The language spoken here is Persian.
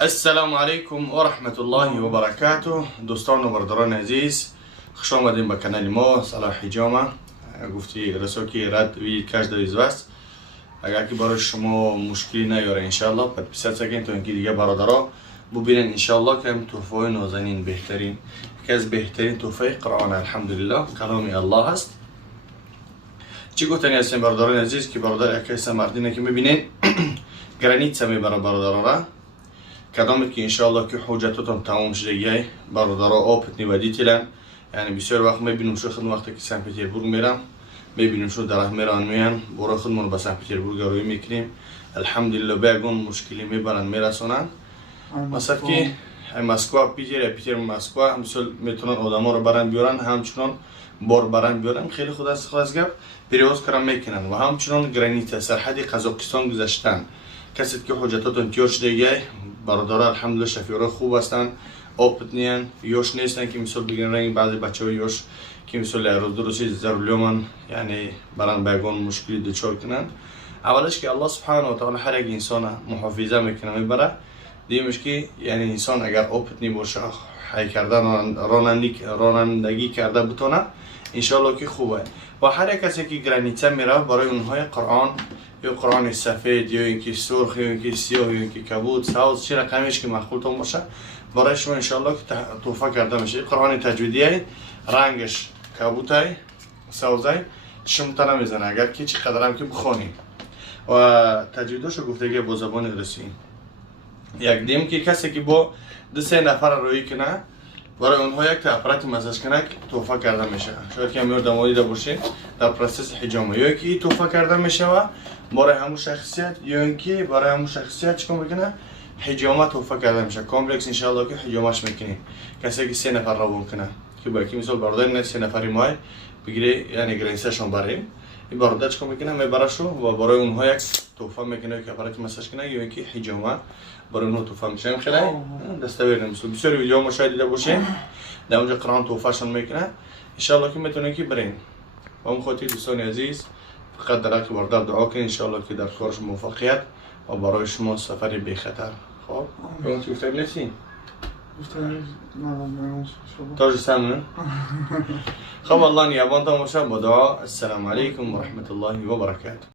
السلام علیکم و رحمت الله و برکاته. دوستان و برادران عزیز، خوش آمدیم به کانال ما صلاح حجامه. گفتی رسو که رد وی کاش دویز است. اگر که برای شما مشکلی نیاره انشالله подписаться کنید تا اینکه دیگه برادرها ببینن انشالله که هم تحفه نازنین بهترین یکی از بهترین تحفه قرآن الحمدلله کلام الله است. چی گفتنی هستیم برادران عزیز که برادر اکیس مردینه که میبینین گرانیتسا میبره برادرها کدامی که انشالله که حجتتون تمام شده برادرها آپت نیودیتیلن. یعنی بسیار وقت میبینیم شو خودم وقتی که سن پترزبورگ میرم میبینیم شو در میرن میان برای خودمون به سن پترزبورگ روی میکنیم الحمدلله بیگون مشکلی میبرن میرسونن. مثلا که مسکو پیتر مسکو مثل میتونن آدما رو برن بیارن همچنان بار برن بیارن خیلی خود از خلاص گپ پریواز کردن میکنن و همچنان گرانیت سرحدی قزاقستان گذاشتن. کسی که حجتاتون تیار شده برادرها الحمدلله شفیعا خوب هستن آپت نیان یوش نیستن که مثل بگن رنگ بعضی بچه ها یوش که مثل روز درستی ضرولیومن یعنی برن بیگان مشکلی دچار کنن. اولش که الله سبحانه و تعالی هر یک انسان محافظه میکنه میبره. دیمش که یعنی انسان اگر آپت نی باشه حی کردن رانندگی کرده بتونه انشالله که خوبه. و هر کسی که گرانیته میره برای اونهای قرآن یا قرآن سفید یا اینکه سرخ یا اینکه سیاه یا اینکه کبود سبز چه رقمیش که مخلوط باشه برای شما انشالله که تحفه کرده میشه. قرآن تجویدی رنگش کبوتای سبزای شما نمیزنه اگر که چقدر هم که بخونیم و تجویداشو گفتگی با زبان انگلیسی. یک دیم که کسی که با دو سه نفر روی کنه برای اونها یک اپرات مساج کنه تحفه کرده میشه. شاید که امیر دمادی باشه در پروسس حجامه یا که تحفه کرده میشه و برای همون شخصیت یا اینکه برای همون شخصیت چیکار میکنه حجامه تحفه کرده میشه. کامپلکس ان شاء الله که حجامش میکنیم. کسی که سه نفر رو کنه که با کی مثال برادر نه سه نفری ما بگیره یعنی گرینسشون بریم این برادر چیکار میکنه میبرشو و برای اونها یک تحفه میکنه که اپرات مساج کنه یا اینکه حجامه برای اونها تحفه میشه. خیلی دستاورد مثل بسیار ویدیو مشاهده باشین در اونجا قرآن تحفهشون میکنه ان شاء الله که میتونین که برین. و اون خاطر دوستان عزیز فقط در حق برادر دعا کنین ان شاء الله که در کارش موفقیت و برای شما سفر بی خطر. خب اون چی گفتم نشین تاج سامن. خب الله نیابان تا باشه با دعا. السلام علیکم و رحمت الله و برکاته.